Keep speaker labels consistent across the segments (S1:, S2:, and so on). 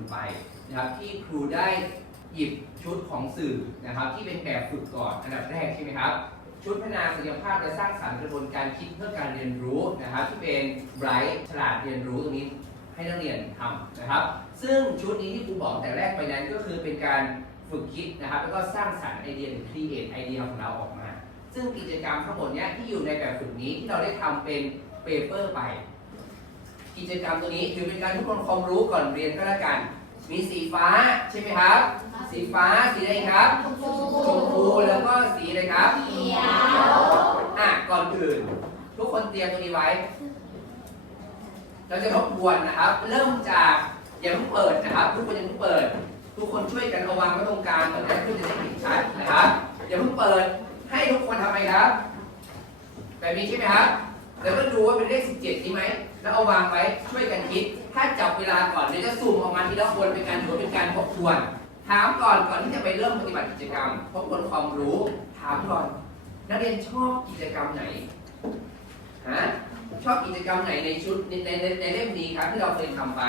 S1: นไปนะครับที่ครูได้หยิบชุดของสื่อนะครับ ที่เป็นแบบฝึกก่อนอันดับแรกใช่ไหมครับชุดพัฒนาศักยภาพและสร้างสรรค์กระบวนการคิดเพื่อการเรียนรู้นะครับ ที่เป็น bright ฉลาดเรียนรู้ตรงนี้ให้นักเรียนทำนะครับ ซึ่งชุดนี้ที่ครูบอกแต่แรกไปนั้นก็คือเป็นการฝึกคิดนะครับ แล้วก็สร้างสรรค์ไอเดียหรือ create ไอเดียของเราออกมา ซึ่งกิจกรรมทั้งหมดนี้ที่อยู่ในแบบฝึกนี้ที่เราได้ทำเป็นเปเปอร์ไป กิจกรรมตัวนี้ถือเป็นการทบทวนความรู้ก่อนเรียนก็แล้วกัน มีสีฟ้าใช่ไหมครับ สีฟ้าสีอะไรครับชมพูแล้วก็สีอะไรครับ
S2: เขียว
S1: อะก่อนอื่น ทุกคนเตรียมตัวนี้ไว้ เราจะทบทวนนะครับ เริ่มจากอย่าเพิ่งเปิดนะครับ ทุกคนอย่าเพิ่งเปิด ทุกคนช่วยกันเอาวางไว้ตรงกลางก่อนนะเพื่อจะได้เห็นชัดนะครับอย่าเพิ่งเปิดให้ทุกคนทำไมครับแบบนี้ใช่ไหมครับแล้วก็ดูว่าเป็นเลข17นี้ไหมแล้วเอาวางไว้ช่วยกันคิด ถ้าจับเวลาก่อนเดี๋ยวจะซูมออกมาทีละคนเป็นการพูดเป็นการทบทวน ถามก่อนก่อนที่จะไปเริ่มปฏิบัติกิจกรรมทบทวนความรู้ ถามก่อน นักเรียนชอบกิจกรรมไหนฮะชอบกิจกรรมไหนในชุดในในในในเล่มนี้ครับที่เราเคยทำไป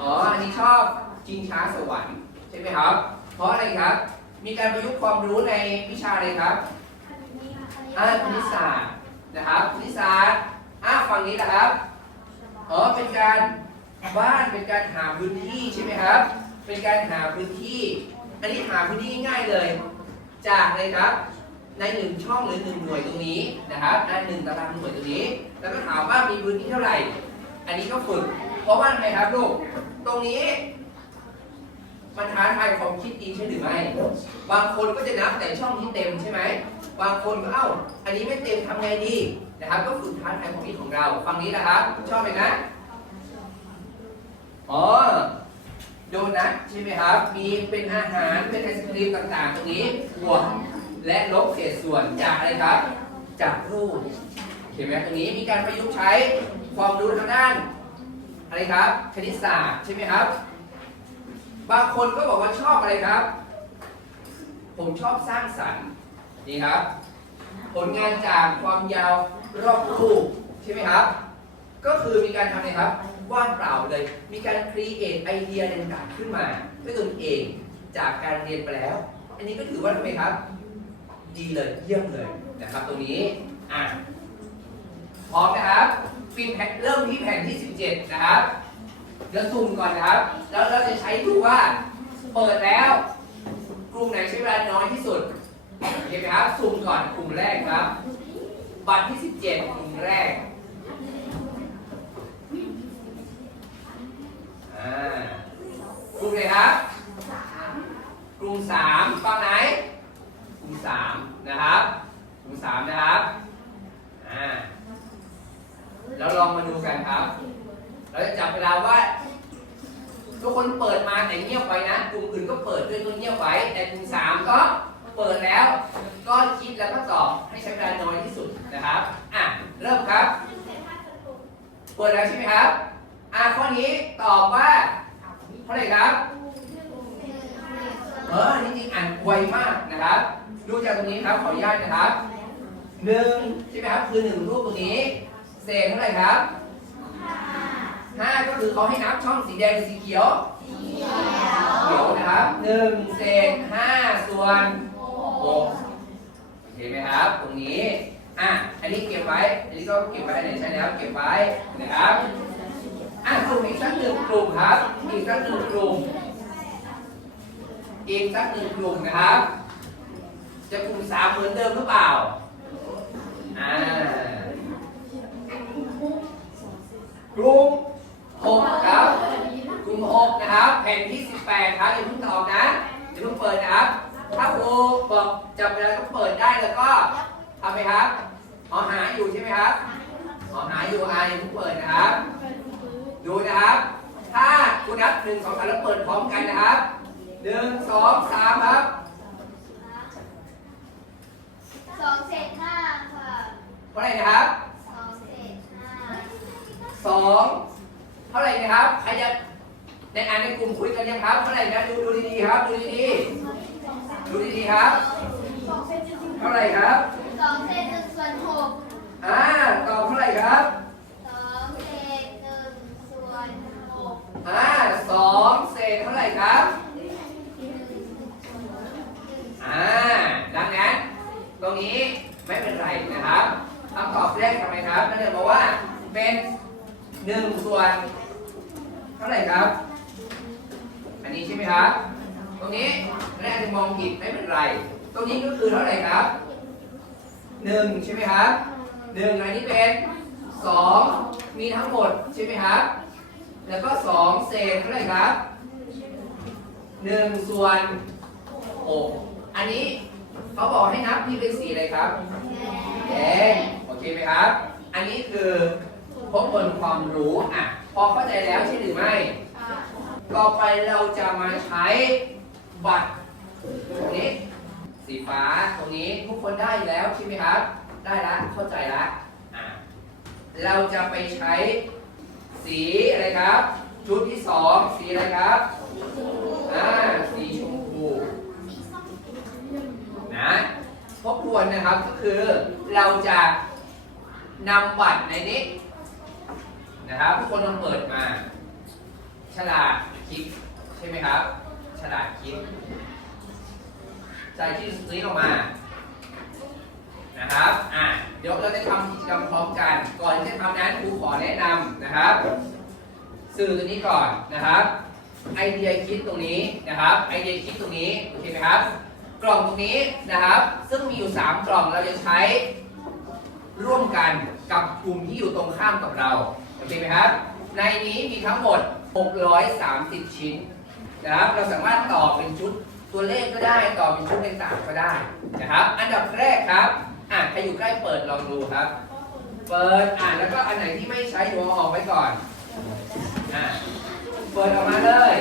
S1: อ๋ออันนี้ชอบจิงช้าสวรรค์ใช่ไหมครับ เพราะอะไรครับ มีการประยุกต์ความรู้ในวิชาอะไรครับอ่าคณิตศาสตร์นะครับคณิตศาสตร์อ่าฝั่งนี้นะครับ อ๋อเป็นการบ้านเป็นการหาพื้นที่ใช่ไหมครับ เป็นการหาพื้นที่ อันนี้หาพื้นที่ง่ายเลย จากเลยครับ ในหนึ่งช่องหรือหนึ่งหน่วยตรงนี้นะครับในหนึ่งตารางหน่วยตรงนี้ แล้วก็ถามว่ามีพื้นที่เท่าไหร่ อันนี้ก็ฝึก เพราะว่าทำไมครับลูกตรงนี้ มันท้าทายความคิดดีใช่หรือไม่ บางคนก็จะนับแต่ช่องที่เต็มใช่ไหมบางคนก็เอ้า อันนี้ไม่เต็มทำไงดี นะครับ ก็ฝึกท้าทายความคิดของเราฟังนี้นะครับ ชอบไหมนะอ๋อโดนัทใช่ไหมครับ มีเป็นอาหารเป็นไอศครีมต่างๆ ตรงนี้บวกและลบเศษส่วนจากอะไรครับ จากรูปเห็นไหมตรงนี้มีการประยุกต์ใช้ความรู้ทางด้าน อะไรครับ คณิตศาสตร์ใช่ไหมครับ บางคนก็บอกว่าชอบอะไรครับ ผมชอบสร้างสรรค์นี่ครับ ผลงานจากความยาว รอบรูปใช่ไหมครับ ก็คือมีการทำอะครับว่างเปล่าเลย มีการครีเอทไอเดียต่างๆขึ้นมาด้วยตนเองจากการเรียนไปแล้ว อันนี้ก็ถือว่าทำไมครับ ดีเลยเยี่ยมเลยนะครับ ตรงนี้อะพร้อมนะครับฟิล์มแผ่นเริ่มที่แผ่นที่ 17 นะครับเดี๋ยวซูมก่อนนะครับ แล้วเราจะใช้ดูว่าเปิดแล้ว กลุ่มไหนใช้เวลาน้อยที่สุดโอเคไหมครับซูมก่อนกลุ่มแรกครับ บัตรที่ 17กลุ่มแรกอ่ากลุ่มไหนครับ กลุ่มสามฝั่งไหน กลุ่มสามนะครับ กลุ่มสามนะครับอ่าแล้วลองมาดูกันครับ เราจะจับเวลาว่า ทุกคนเปิดมาแต่เงียบไว้นะ กลุ่มอื่นก็เปิดด้วยก็เงียบไว้ แต่กลุ่มสามก็ เปิดแล้ว ก็คิดแล้วก็ตอบให้ใช้เวลาน้อยที่สุดนะครับอะเริ่มครับ เปิดแล้วใช่ไหมครับอะข้อนี้ตอบว่าเท่าไหร่ครับเออจริงๆอ่านไวมากนะครับ ดูจากตรงนี้ครับขออนุญาตนะครับหนึ่งใช่ไหมครับคือหนึ่งรูปตรงนี้ เศษเท่าไหร่ครับห้าก็คือเขาให้นับช่องสีแดงหรือสีเขียวเขียวนะครับหนึ่งเศษห้าส่วน หกโอเคไหมครับ ตรงนี้ อะ อันนี้เก็บไว้ อันนี้ก็เก็บไว้ อันไหนใช่แล้ว เก็บไว้ นะครับ อะกลุ่มอีกสักหนึ่งกลุ่มครับ อีกสักหนึ่งกลุ่ม อีกสักหนึ่งกลุ่มนะครับ จะกลุ่มสามเหมือนเดิมหรือเปล่า อ่ากลุ่มหกครับ กลุ่มหกนะครับ แผ่นที่สิบแปดครับอย่าเพิ่งตอบนะอย่าเพิ่งเปิดนะครับ ถ้าครูบอกจับเวลาก็เปิดได้แล้วก็ทำไหมครับอ๋อหาอยู่ใช่ไหมครับอ๋อหาอยู่อ่าอย่าเพิ่งเปิดนะครับ ดูนะครับ ถ้าคุณนับหนึ่งสองสามแล้วเปิดพร้อมกันนะครับหนึ่งสองสามครับ
S2: สองเศษห้าค่ะ
S1: เท่าไหร่นะครับ
S2: สองเศษห้า
S1: สองเท่าไหร่นะครับใครจะในอ่านในกลุ่มคุยกันยังครับเท่าไหร่นะดูดูดีๆครับดูดีๆ ดูดีๆครับ เท่าไหร่ครับ
S2: สองเศษหนึ่งส่วนหก
S1: อ่าตอบเท่าไหร่ครับ
S2: สองเศษหนึ่งส่วนหก
S1: อ่าสองเศษเท่าไหร่ครับ
S2: หนึ่งส่วนหนึ่ง
S1: อ่าดังนั้นตรงนี้ไม่เป็นไรนะครับคำตอบแรกทำไมครับนั่นเองบอกว่าเป็นหนึ่งส่วนเท่าไหร่ครับ อันนี้ใช่ไหมครับ ตรงนี้แรกจะมองผิดไม่เป็นไร ตรงนี้ก็คือเท่าไหร่ครับหนึ่งใช่ไหมครับหนึ่งอันนี้เป็นสองมีทั้งหมดใช่ไหมครับ แล้วก็สองเศษเท่าไหร่ครับหนึ่งส่วนหกอันนี้เขาบอกให้นับที่เป็นสีอะไรครับแดงโอเคไหมครับ อันนี้คือทบทวนความรู้อะ พอเข้าใจแล้วใช่หรือไม่ ต่อไปเราจะมาใช้ บัตรตรงนี้ สีฟ้าตรงนี้ทุกคนได้แล้วใช่ไหมครับ ได้ละเข้าใจละอะเราจะไปใช้สีอะไรครับ ชุดที่สองสีอะไรครับอ่าสีชมพูนะทบทวนนะครับก็คือเราจะนำบัตรในนี้นะครับทุกคนต้องเปิดมา ฉลาดคิดใช่ไหมครับ ฉลาดคิดใจที่นี้ออกมานะครับ อะ เดี๋ยวเราจะทำกิจกรรมพร้อมกัน ก่อนที่จะทำนั้นครูขอแนะนำนะครับ สื่อตัวนี้ก่อนนะครับ ไอเดียคิดตรงนี้นะครับ ไอเดียคิดตรงนี้ โอเคไหมครับ กล่องตรงนี้นะครับ ซึ่งมีอยู่ 3 กล่อง เราจะใช้ร่วมกันกับกลุ่มที่อยู่ตรงข้ามกับเรา โอเคไหมครับ ในนี้มีทั้งหมด 630 ชิ้น นะครับ เราสามารถต่อเป็นชุดตัวเลขก็ได้ ต่อเป็นชุดต่างๆก็ได้นะครับ อันดับแรกครับอะใครอยู่ใกล้เปิดลองดูครับ เปิดอะแล้วก็อันไหนที่ไม่ใช้อยู่เอาออกไว้ก่อนอะเปิดออกมาเลย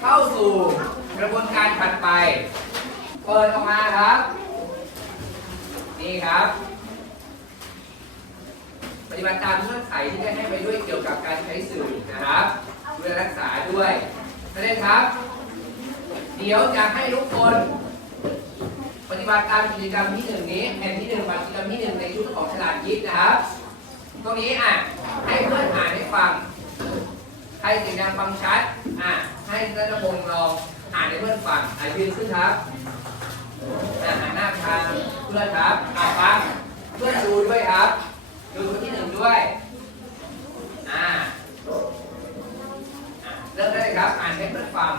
S1: เข้าสู่กระบวนการถัดไป เปิดออกมาครับ นี่ครับ ปฏิบัติตามเงื่อนไขที่ได้ให้ไปด้วยเกี่ยวกับการใช้สื่อนะครับดูแลรักษาด้วยประเด็นครับ เดี๋ยวจะให้ทุกคน ปฏิบัติตามกิจกรรมที่หนึ่งนี้แผ่นที่หนึ่งกิจกรรมที่หนึ่งในชุดของฉลาดยิดนะครับ ตรงนี้อะให้เพื่อนอ่านให้ฟังใครเสียงดังฟังชัดอะให้รัตพงศ์ลองอ่านให้เพื่อนฟังอะยืนขึ้นครับอะหันหน้าทางเพื่อนครับอะฟังเพื่อนดูด้วยครับ ดูคนที่หนึ่งด้วย อ่าอะเริ่มได้เลยครับ อ่านให้เพื่อนฟัง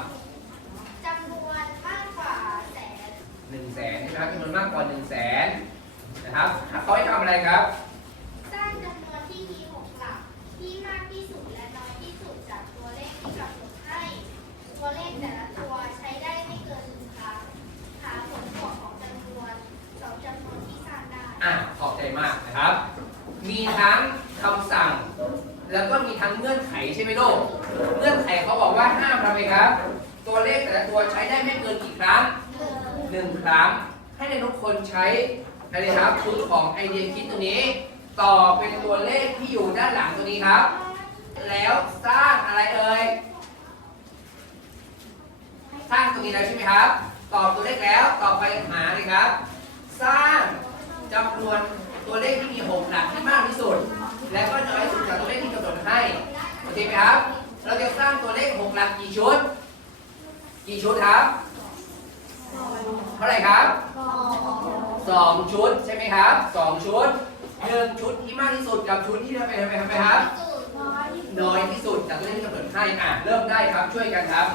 S2: จำนวนมากกว่าแสน
S1: หนึ่งแสนนะครับจำนวนมากกว่าหนึ่งแสนนะครับเขาให้ทำอะไรครับ
S2: สร้างจำนวนที่มีหกหลักที่มากที่สุดและน้อยที่สุดจากตัวเลขที่กำหนดให้ ตัวเลขแต่ละตัวใช้ได้ไม่เกินหนึ่งครั้งหาผลบวกของจำนวนสองจำนวนที่สร้างได้
S1: อะขอบใจมากนะครับ มี ทั้งคำสั่ง แล้วก็มีทั้งเงื่อนไขใช่ไหมลูกเงื่อนไขเขาบอกว่าห้ามทำไมครับ ตัวเลขแต่ละตัวใช้ได้ไม่เกินกี่ครั้งหนึ่งครั้ง ให้ในทุกคนใช้อะไรครับชุดของไอเดียคิดตัวนี้ ต่อเป็นตัวเลขที่อยู่ด้านหลังตัวนี้ครับ แล้วสร้างอะไรเอ่ยสร้างตรงนี้แล้วใช่ไหมครับ ตอบตัวเลขแล้ว ต่อไปหาเลยครับ สร้างจำนวน ตัวเลขที่มีหกหลักที่มากที่สุด และก็น้อยที่สุดจากตัวเลขที่กำหนดให้โอเคไหมครับ เราจะสร้างตัวเลขหกหลักกี่ชุด กี่ชุดครับ เท่าไหร่ครับสองชุดใช่ไหมครับสองชุดหนึ่งชุดที่มากที่สุดกับชุดที่ทำไมทำไมทำไมครับน้อยที่สุดจากตัวเลขที่กำหนดให้อะเริ่มได้ครับช่วยกันครับ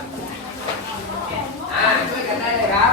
S1: อ่าช่วยกันได้เลยครับ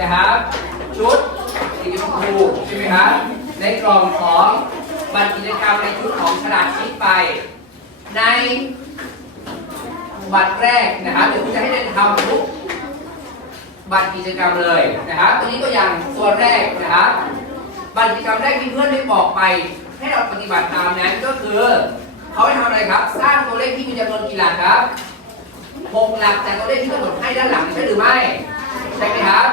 S1: นะครับ ชุดสีชมพูใช่ไหมครับในกล่องของบัตรกิจกรรมในชุดของฉลากชิดไป ในบัตรแรกนะครับเดี๋ยวคุณจะให้เดินทำทุกบัตรกิจกรรมเลยนะครับตัวนี้ตัวอย่างตัวแรกนะครับบัตรกิจกรรมแรกที่เพื่อนได้บอกไป ให้เราปฏิบัติตามนั้นก็คือเขาให้ทำอะไรครับ สร้างตัวเลขที่มีจำนวนกี่หลักครับหกหลักจากตัวเลขที่กำหนดให้ด้านหลังใช่หรือไม่ ใช่ไหมครับ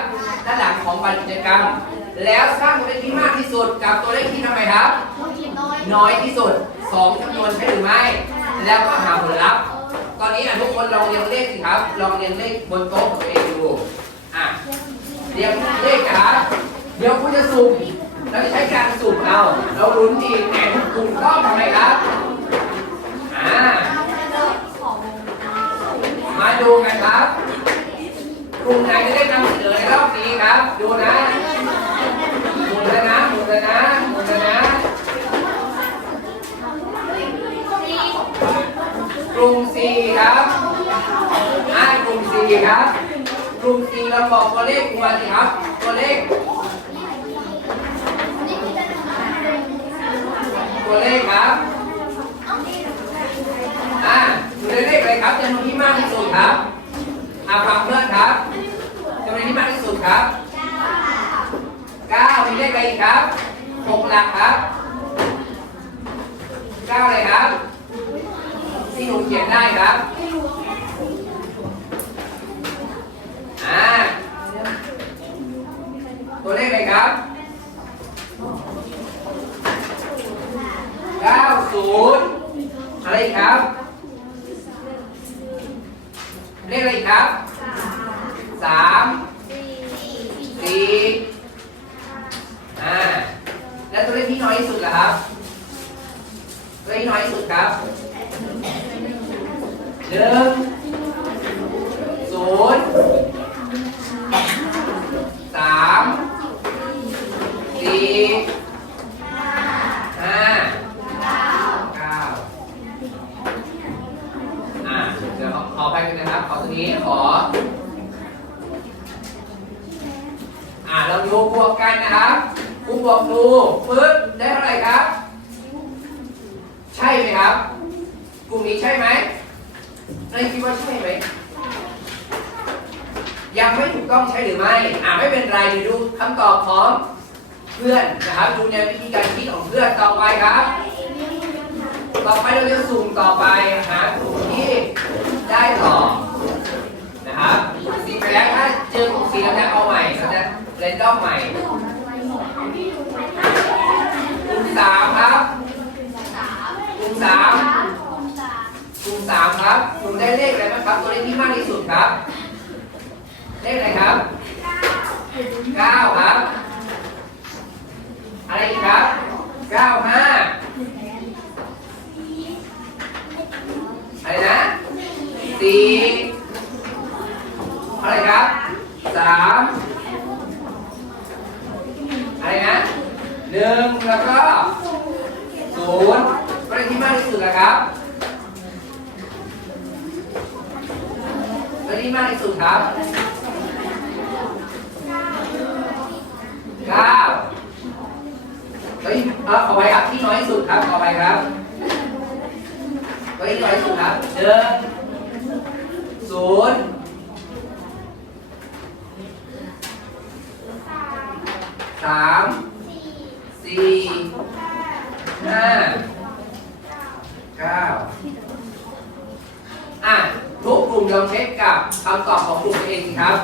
S1: ด้านหลังของบัตรกิจกรรม แล้วสร้างตัวเลขที่มากที่สุดกับตัวเลขที่ทำไมครับ น้อยที่สุดสองจำนวนใช่หรือไม่ แล้วก็หาผลลัพธ์ตอนนี้อะทุกคนลองเรียงเลขสิครับ ลองเรียงเลขบนโต๊ะของตัวเองดูอะเรียงเลขนะครับเดี๋ยวคุณจะสุ่มเราจะใช้การสุ่มเอาเราลุ้นอีกแต่กลุ่มก็ทำไมครับอ่ามาดูกันครับ กลุ่มไหนจะได้นำเสนอในรอบนี้ครับ ดูนะหมุนเลยนะหมุนเลยนะหมุนเลยนะกลุ่ม C ครับอ่ากลุ่ม C ครับกลุ่ม C เราบอกตัวเลขมาสิครับ ตัวเลข ตัวเลขครับอ่าอยู่ในเลขอะไรครับจำนวนที่มากที่สุดครับ อาฟังเพื่อนครับจำนวนที่มากที่สุดครับเก้ามีเลขอะไรอีกครับหกหลักครับเก้าอะไรครับที่หนูเขียนได้ครับอ่าตัวเลขอะไรครับ90อะไรครับ เลขอะไรอีกครับ3 4อ่าแล้วตัวเลขที่น้อยที่สุดล่ะครับตัวเลขที่น้อยที่สุดครับหนึ่งศูนย์สามสี่ห้าเก้าอ่าเดี๋ยวขอขอไปกัน นี้ขอ อ่าเราดูบวกกันนะครับครูบวกดูปึ๊บได้เท่าไหร่ครับ ใช่ไหมครับ กลุ่มนี้ใช่ไหมนายคิดว่าใช่ไหมยังไม่ถูกต้องใช่หรือไม่อ่าไม่เป็นไรเดี๋ยวดูคำตอบของเพื่อนนะครับดูในววิธีการคิดของเพื่อนต่อไปครับ ต่อไปเราจะสุ่มต่อไปหากลุ่มที่ได้ต่อ ครับสีไปแล้วถ้าเจอกลุ่มสีเราจะเอาใหม่เราจะเรนดอมใหม่กลุ่มสามครับกลุ่มสามกลุ่มสามครับกลุ่มได้เลขอะไรบ้างครับ ตัวเลขที่มากที่สุดครับ เลขอะไรครับเก้าครับ อะไรอีกครับเก้าห้าอะไรนะสี่ อะไรครับสามอะไรนะหนึ่งแล้วก็ศูนย์ตัวเลขที่มากที่สุดนะครับตัวนี้มากที่สุดครับเก้าตัวนี้เออขอไปครับที่น้อยที่สุดครับขอไปครับตัวนี้น้อยที่สุดครับหนึ่งศูนย์ สามสี่ห้าเก้าอะทุกกลุ่มลองเช็คกับคำตอบของกลุ่มตัวเองครับ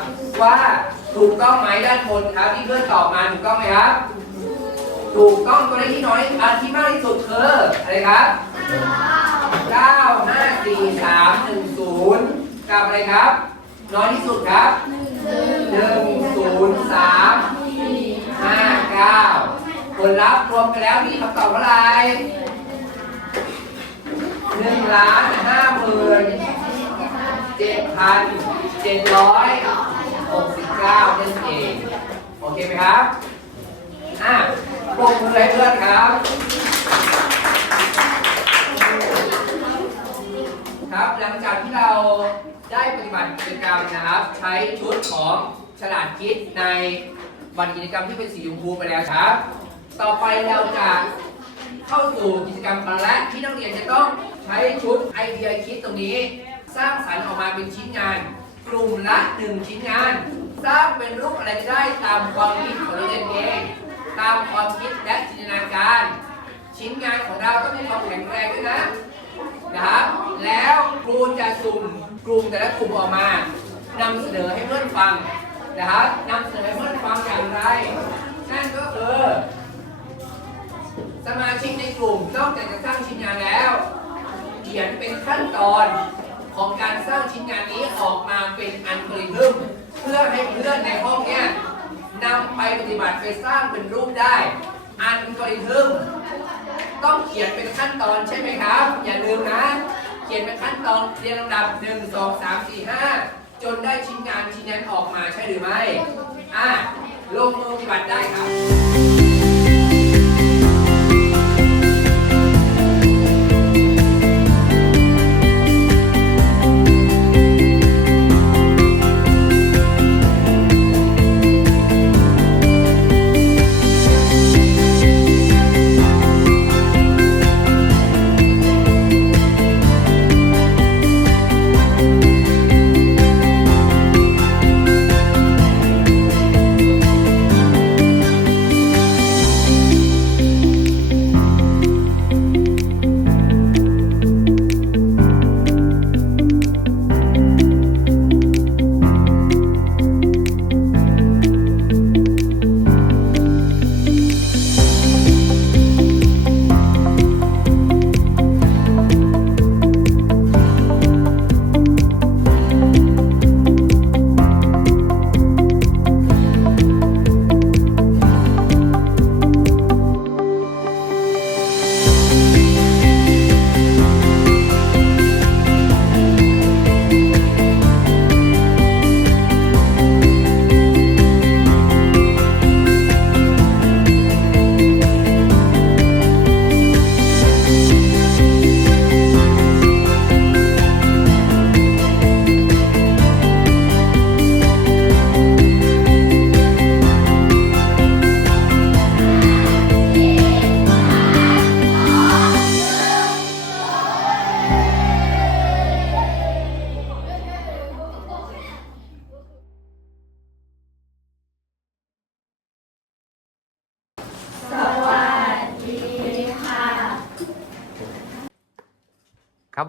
S1: ว่าถูกต้องไหมด้านบนครับ ที่เพื่อนตอบมาถูกต้องไหมครับ ถูกต้องตัวเลขที่น้อยอันที่มากที่สุดคืออะไรครับ9 5 4 3 1 0กับอะไรครับ น้อยที่สุดครับ 1 0 3 5 9ผลลัพธ์รวมกันแล้วมีคำตอบเท่าไหร่หนึ่งล้านห้าหมื่นเจ็ดพันเจ็ดร้อยหกสิบเก้านั่นเอง โอเคไหมครับ อะปรบมือให้เพื่อนครับ ครับหลังจากที่เราได้ปฏิบัติกิจกรรมนะครับ ใช้ชุดของฉลาดคิดใน วันกิจกรรมที่เป็นสีชมพูไปแล้วครับ ต่อไปเราจะเข้าสู่กิจกรรมกันและที่นักเรียนจะต้องใช้ชุดไอเดียคิดตรงนี้ สร้างสรรค์ออกมาเป็นชิ้นงาน กลุ่มละหนึ่งชิ้นงาน สร้างเป็นรูปอะไรก็ได้ตามความคิดของนักเรียนเองตามความคิดและจินตนาการ ชิ้นงานของเราต้องมีความแข็งแรงด้วยนะนะครับ แล้วครูจะสุ่มกลุ่มแต่ละกลุ่มออกมานำเสนอให้เพื่อนฟัง นะครับนำเสนอให้เพื่อนฟังอย่างไร นั่นก็คือ สมาชิกในกลุ่มนอกจากจะสร้างชิ้นงานแล้ว เขียนเป็นขั้นตอนของการสร้างชิ้นงานนี้ออกมาเป็นอัลกอริทึมเพื่อให้เพื่อนในห้องเนี้ยนำไปปฏิบัติไปสร้างเป็นรูปได้ อัลกอริทึมต้องเขียนเป็นขั้นตอนใช่ไหมครับ อย่าลืมนะ เขียนเป็นขั้นตอนเรียงลำดับ 1 2 3 4 5 จนได้ชิ้นงานชิ้นนั้นออกมาใช่หรือไม่ อะลงมือปฏิบัติได้ครับ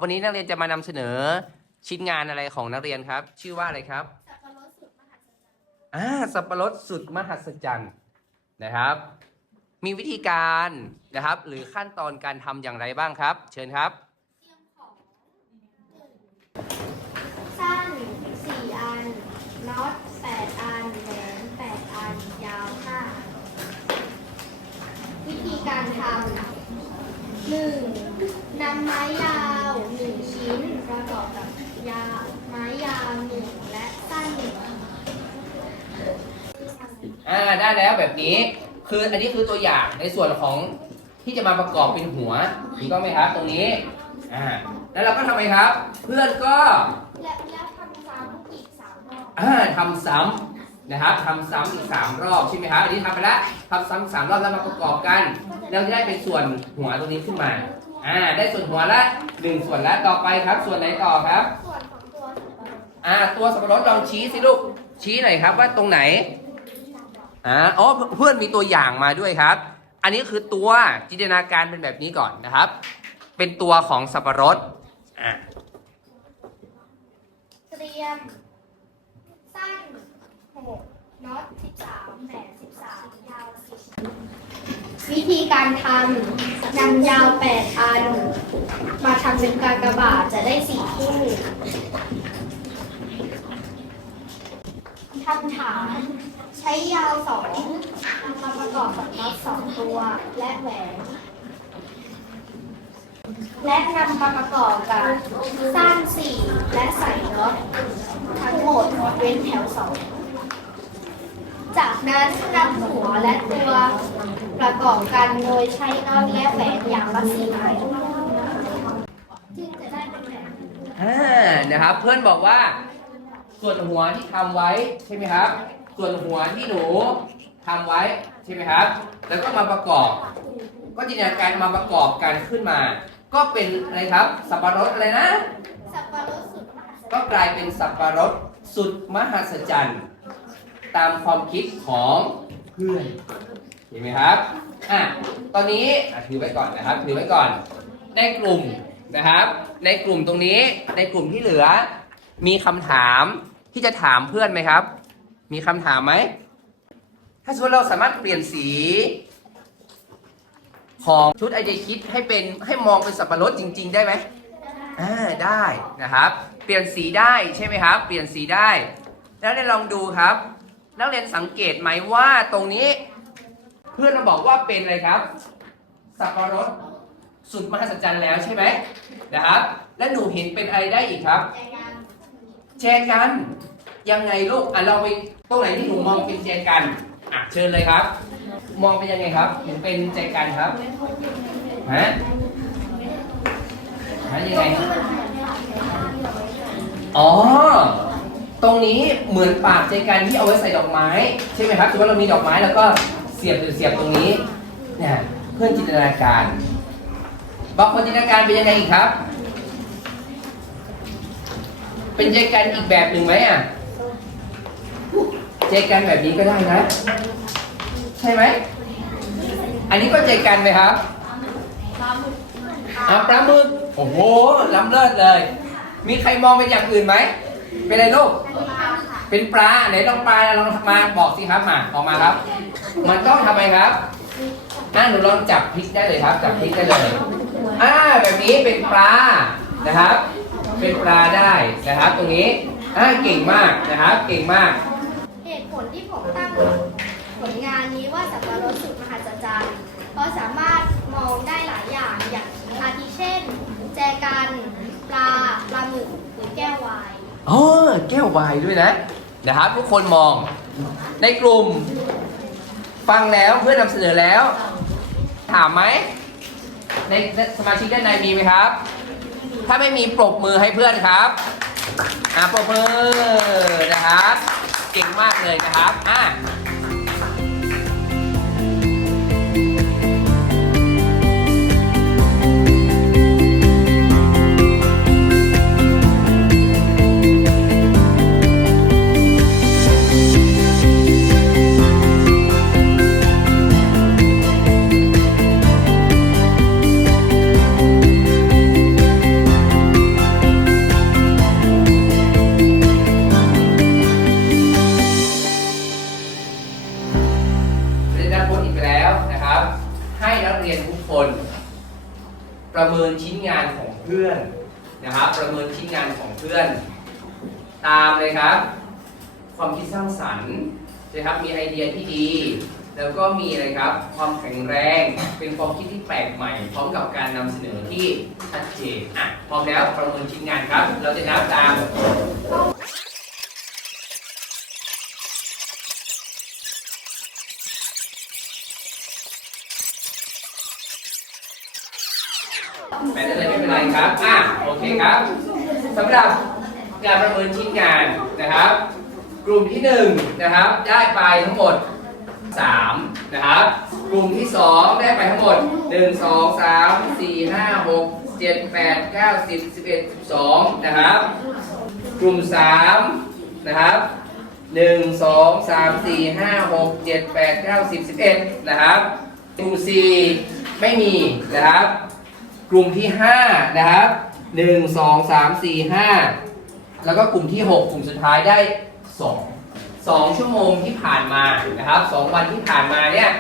S1: วันนี้นักเรียนจะมานำเสนอชิ้นงานอะไรของนักเรียนครับ ชื่อว่าอะไรครับ
S2: สับปะรดสุดมหัศจรรย์
S1: อ่าสับปะรดสุดมหัศจรรย์นะครับ มีวิธีการนะครับ หรือขั้นตอนการทำอย่างไรบ้างครับ เชิญครับ
S2: เตรียมของสั้นสี่อันน็อตแปดอันแหวนแปดอันยาวห้าวิธีการทำหนึ่งนำไม้ยาวหนึ่งชิ้นประกอบกับยาไม้ยาวหนึ่งและสั้นหนึ่ง
S1: อ่าได้แล้วแบบนี้ คืออันนี้คือตัวอย่างในส่วนของที่จะมาประกอบเป็นหัวถูกต้องไหมครับ ตรงนี้อ่าแล้วเราก็ทำไมครับ เพื่อนก็
S2: และแล้วทำซ้ำอีกสามรอบ
S1: อ่าทำซ้ำนะครับทำซ้ำอีกสามรอบใช่ไหมครับอันนี้ทำไปแล้วทำซ้ำสามรอบแล้วมาประกอบกันเราจะได้เป็นส่วนหัวตรงนี้ขึ้นมาอ่าได้ส่วนหัวละหนึ่งส่วนแล้วต่อไปครับ ส่วนไหนต่อครับ
S2: ส่วนของตัวสับปะรด
S1: อ่าตัวสับปะรดลองชี้สิลูกชี้หน่อยครับว่าตรงไหน อ่าอ๋อเพื่อนมีตัวอย่างมาด้วยครับ อันนี้คือตัวจินตนาการเป็นแบบนี้ก่อนนะครับ เป็นตัวของสับปะรดอ่า
S2: เตรียม สั้นหกน็อตสิบสามแหวนสิบสามยาวสิบวิธีการทำนำยาวแปดอัน มาทำเป็นกากบาทจะได้สี่คู่ทำฐาน ใช้ยาวสองนำมาประกอบกับน็อตสองตัวและแหวน และนำมาประกอบกับสั้นสี่และใส่น็อตทั้งหมดเว้นแถวสองจากนั้นนำหัวและตัวประกอบกันโดยใช้น็อตและแหวนอย่างละสี่ไม้จึงจะได้เป็นแบบนี้
S1: อ่านะครับ เพื่อนบอกว่าส่วนหัวที่ทำไว้ใช่ไหมครับ ส่วนหัวที่หนูทำไว้ใช่ไหมครับ แล้วก็มาประกอบ ก็จินตนาการมาประกอบกันขึ้นมา ก็เป็นอะไรครับ สับปะรดอะไรนะ
S2: สับปะรดสุดมหัศจร
S1: ก็
S2: รย์
S1: กลายเป็นสับปะรดสุดมหัศจรรย์ ตามความคิดของเพื่อนเห็นไหมครับ อะ ตอนนี้อะถือไว้ก่อนนะครับ ถือไว้ก่อน ในกลุ่มนะครับ ในกลุ่มตรงนี้ ในกลุ่มที่เหลือ มีคำถามที่จะถามเพื่อนไหมครับ มีคำถามไหม ถ้าสมมติเราสามารถเปลี่ยนสี ของชุดไอเดียคิดให้เป็นให้มองเป็นสับปะรดจริง ๆ ได้ไหมอ่าได้นะครับ เปลี่ยนสีได้ใช่ไหมครับ เปลี่ยนสีได้ แล้วได้ลองดูครับ นักเรียนสังเกตไหมว่าตรงนี้ เพื่อนเราบอกว่าเป็นอะไรครับ สับปะรดสุดมหัศจรรย์แล้วใช่ไหมนะครับ และหนูเห็นเป็นอะไรได้อีกครับ
S2: ใจงาน
S1: แจกัน ยังไงลูกอะเราไปตรงไหนที่หนูมองเป็นแจกันอะเชิญเลยครับ มองเป็นยังไงครับเห็นเป็นแจกันครับฮะฮะยังไงอ๋อ ตรงนี้เหมือนปากใจกันที่เอาไว้ใส่ดอกไม้ ใช่ไหมครับถือว่าเรามีดอกไม้แล้วก็เสียบเสียบตรงนี้เนี่ยเพื่อนจินตนาการบางคนจินตนาการเป็นยังไงอีกครับ เป็นใจกันอีกแบบหนึ่งไหมอะ ใจกันแบบนี้ก็ได้นะ ใช่ไหม อันนี้ก็ใจกันไหมครับอะปลาหมึกโอ้โหล้ำเลิศเลย มีใครมองเป็นอย่างอื่นไหม เป็นอะไรลูก เป็นปลาไหนลองปลาลองมาบอกสิครับมาออกมาครับ มันต้องทำไมครับอ่าหนูลองจับพริกได้เลยครับ จับพริกได้เลยอ่าแบบนี้เป็นปลานะครับ เป็นปลาได้นะครับ ตรงนี้อ่าเก่งมากนะครับ เก่งมาก
S2: เหตุผลที่ผมตั้งผลงานนี้ว่าสับปะรดสุดมหัศจรรย์เพราะสามารถมองได้หลายอย่างอย่างอาทิเช่น แจกันปลาปลาหมึกหรือแก้ววาย
S1: อ๋อแก้ววายด้วยนะนะครับ ทุกคนมองในกลุ่ม ฟังแล้วเพื่อนนำเสนอแล้ว ถามไหมในสมาชิกด้านในมีไหมครับ ถ้าไม่มีปรบมือให้เพื่อนครับ อ่าปรบมือนะครับ เก่งมากเลยนะครับอะ ประเมินชิ้นงานของเพื่อนนะครับ ประเมินชิ้นงานของเพื่อน ตามเลยครับ ความคิดสร้างสรรค์นะครับมีไอเดียที่ดี แล้วก็มีอะไรครับ ความแข็งแรง เป็นความคิดที่แปลกใหม่ พร้อมกับการนำเสนอที่ชัดเจนอะพร้อมแล้วประเมินชิ้นงานครับ เราจะนับตามเป็นไรไม่เป็นไรครับ อะ โอเครับสำหรับการประเมินชิ้นงานนะครับ กลุ่มที่หนึ่งนะครับได้ไปทั้งหมด3นะครับกลุ่มที่ 2 ได้ไปทั้งหมด 1 2 3 4 5 6 7 8 9 10 11 12นะครับกลุ่ม3นะครับ1 2 3 4 5 6 7 8 9 10 11นะครับกลุ่ม 4 ไม่มีนะครับ กลุ่มที่ 5 นะครับ 1 2 3 4 5แล้วก็กลุ่มที่6กลุ่มสุดท้ายได้2 2ชั่วโมงที่ผ่านมานะครับ2วันที่ผ่านมาเนี่ย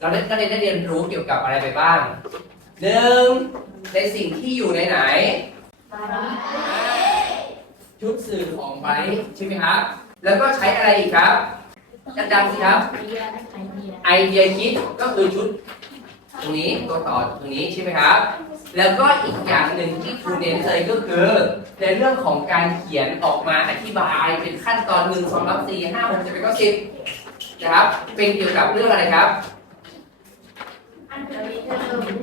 S1: เราได้ก็ได้เรียนรู้เกี่ยวกับอะไรไปบ้าง 1. ในสิ่งที่อยู่ในไหนชุดสื่อของไบร์ทใช่ไหมครับ แล้วก็ใช้อะไรอีกครับดังๆสิครับ ไอเดียคิดก็คือชุด ตรงนี้ตัวต่อตรงนี้ใช่ไหมครับ แล้วก็อีกอย่างหนึ่งที่ครูเน้นเลยก็คือ ในเรื่องของการเขียนออกมาอธิบายเป็นขั้นตอนหนึ่งสองสามสี่ห้าหกเจ็ดแปดเก้าสิบนะครับ เป็นเกี่ยวกับเรื่องอะไรครับ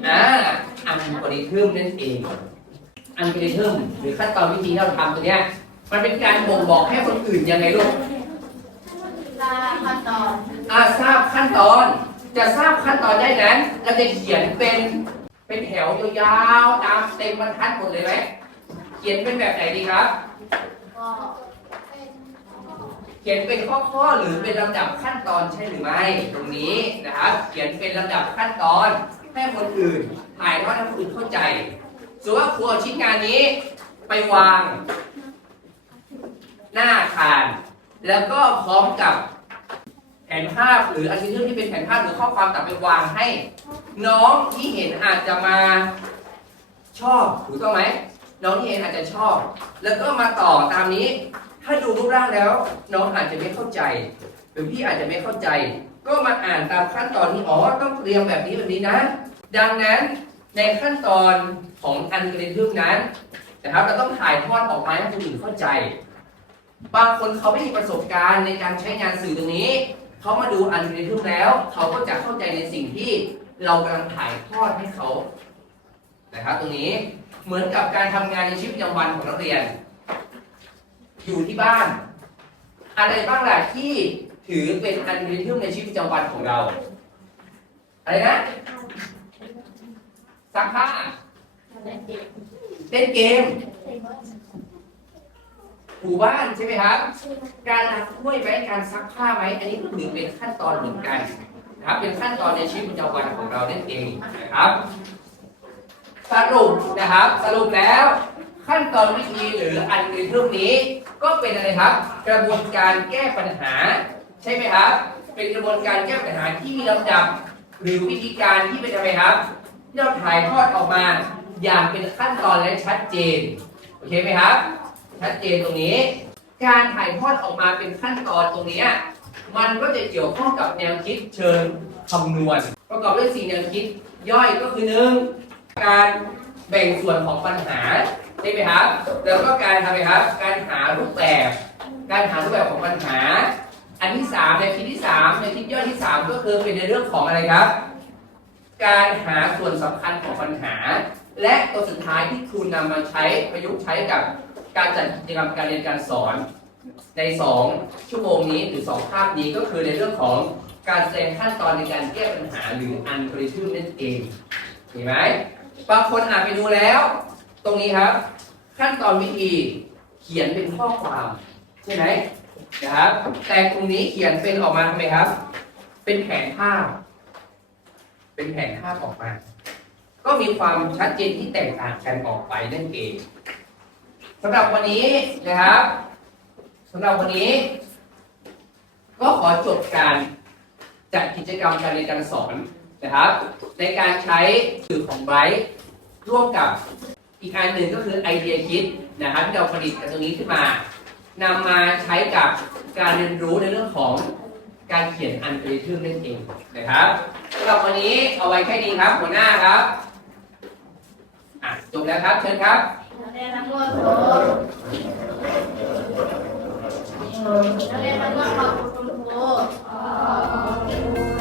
S1: อ่าอัลกอริทึมนั่นเอง อัลกอริทึมหรือขั้นตอนวิธีที่เราทำตัวเนี้ยมันเป็นการบ่งบอกให้คนอื่นยังไงลูก
S3: ทราบขั้นตอน
S1: อาทราบขั้นตอน จะทราบขั้นตอนได้นั้นเราจะเขียนเป็น เป็นแถวยาวๆตามเต็มบรรทัดหมดเลยไหมเขียนเป็นแบบไหนดีครับ
S3: ก็
S1: เขียนเป็นข้อๆหรือเป็นลำดับขั้นตอนใช่หรือไม่ ตรงนี้นะครับ เขียนเป็นลำดับขั้นตอนให้คนอื่นถ่ายทอดให้คนอื่นเข้าใจสมมติว่าครูเอาชิ้นงานนี้ไปวาง หน้าอาคาร แล้วก็พร้อมกับ แผนภาพหรืออันที่ที่เป็นแผนภาพหรือข้อความตัดไปวางให้ น้องที่เห็นอาจจะมาชอบถูกต้องไหมน้องที่เห็นอาจจะชอบ แล้วก็มาต่อตามนี้ ถ้าดูรูปร่างแล้ว น้องอาจจะไม่เข้าใจ หรือพี่อาจจะไม่เข้าใจ ก็มาอ่านตามขั้นตอนนี้อ๋อต้องเตรียมแบบนี้แบบนี้นะ ดังนั้นในขั้นตอนของอัลกริทึมนั้นนะครับเราต้องถ่ายทอดออกมาให้คนอื่นเข้าใจ บางคนเขาไม่มีประสบการณ์ในการใช้งานสื่อตรงนี้ เขามาดูอัลกอริทึมแล้ว เขาก็จะเข้าใจในสิ่งที่เรากำลังถ่ายทอดให้เขานะครับตรงนี้เหมือนกับการทำงานในชีวิตประจำวันของนักเรียน อยู่ที่บ้าน อะไรบ้างล่ะที่ถือเป็นอัลกอริทึมในชีวิตประจำวันของเรา อะไรนะซักผ้า
S3: เล่นเกม
S1: เล่นเกม ถูบ้านใช่ไหมครับ การล้างถ้วยไหมการซักผ้าไหมอันนี้ก็ถือเป็นขั้นตอนเหมือนกันนะครับ เป็นขั้นตอนในชีวิตประจำวันของเรานั่นเองนะครับ สรุปนะครับ สรุปแล้วขั้นตอนวิธีหรืออัลกอริทึมนี้ ก็เป็นอะไรครับ กระบวนการแก้ปัญหา ใช่ไหมครับ เป็นกระบวนการแก้ปัญหาที่มีลำดับ หรือวิธีการที่เป็นอะไรครับที่เราถ่ายทอดออกมาอย่างเป็นขั้นตอนและชัดเจนโอเคไหมครับ ชัดเจนตรงนี้ การถ่ายทอดออกมาเป็นขั้นตอนตรงนี้มันก็จะเกี่ยวข้องกับแนวคิดเชิงคำนวณ ประกอบด้วยสี่แนวคิดย่อยก็คือหนึ่งการแบ่งส่วนของปัญหาใช่ไหมครับ แล้วก็การทำไมครับ การหารูปแบบ การหารูปแบบของปัญหา อันที่สามแนวคิดที่สามแนวคิดย่อยที่สามก็คือเป็นในเรื่องของอะไรครับ การหาส่วนสำคัญของปัญหา และตัวสุดท้ายที่ครูนำมาใช้ประยุกต์ใช้กับ การจัดกิจกรรมการเรียนการสอนใน 2 ชั่วโมงนี้หรือ2ภาพนี้ก็คือในเรื่องของการแสดงขั้นตอนในการแก้ปัญหาหรืออัลกริทึมนั่นเองเห็นไหมบางคนอ่านไปดูแล้ว ตรงนี้ครับ ขั้นตอนวิธีเขียนเป็นข้อความใช่ไหมนะครับแต่ตรงนี้เขียนเป็นออกมาทำไมครับ เป็นแผนภาพ เป็นแผนภาพออกมา ก็มีความชัดเจนที่แตกต่างกันออกไปนั่นเอง สำหรับวันนี้นะครับสำหรับวันนี้ ก็ขอจบการจัดกิจกรรมการเรียนการสอนนะครับ ในการใช้สื่อของไบรท์ร่วมกับอีกอันหนึ่งก็คือไอเดียคิดนะครับที่เราผลิตกันตรงนี้ขึ้นมานำมาใช้กับการเรียนรู้ในเรื่องของการเขียนอัลกอริทึมนั่นเองนะครับสำหรับวันนี้เอาไว้แค่นี้ครับหัวหน้าครับอะจบแล้วครับเชิญครับ
S3: Thank you.